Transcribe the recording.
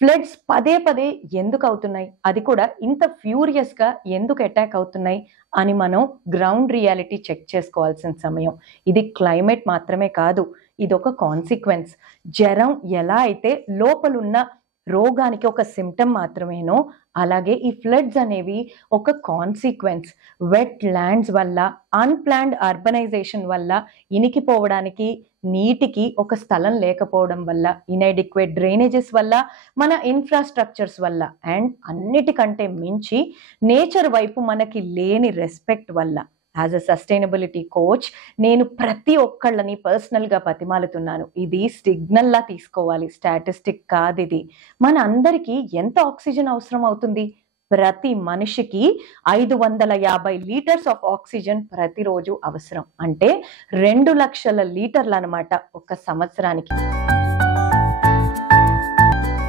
Floods పదే పదే ఎందుకు అవుతున్నాయి, అది కూడా ఇంత ఫ్యూరియస్గా ఎందుకు అటాక్ అవుతున్నాయి అని మనం గ్రౌండ్ రియాలిటీ చెక్ చేసుకోవాల్సిన సమయం. ఇది క్లైమేట్ మాత్రమే కాదు, ఇది ఒక కాన్సిక్వెన్స్. జ్వరం ఎలా అయితే లోపలున్న రోగానికి ఒక సిమ్టమ్ మాత్రమేనో, అలాగే ఈ ఫ్లడ్స్ అనేవి ఒక కాన్సిక్వెన్స్. వెట్ ల్యాండ్స్ వల్ల, అన్ప్లాన్డ్ అర్బనైజేషన్ వల్ల, ఇనికిపోవడానికి నీటికి ఒక స్థలం లేకపోవడం వల్ల, ఇన్ఎడిక్వేట్ డ్రైనేజెస్ వల్ల, మన ఇన్ఫ్రాస్ట్రక్చర్స్ వల్ల, అండ్ అన్నిటికంటే మించి నేచర్ వైపు మనకి లేని రెస్పెక్ట్ వల్ల. యాజ్ అ సస్టైనబిలిటీ కోచ్ నేను ప్రతి ఒక్కళ్ళని పర్సనల్గా బతిమాలుతున్నాను. ఇది సిగ్నల్లా తీసుకోవాలి, స్టాటిస్టిక్ కాదు ఇది. మన అందరికీ ఎంత ఆక్సిజన్ అవసరం అవుతుంది? ప్రతి మనిషికి 550 లీటర్స్ ఆఫ్ ఆక్సిజన్ ప్రతిరోజు అవసరం. అంటే 2 లక్షల లీటర్లు అన్నమాట ఒక సంవత్సరానికి.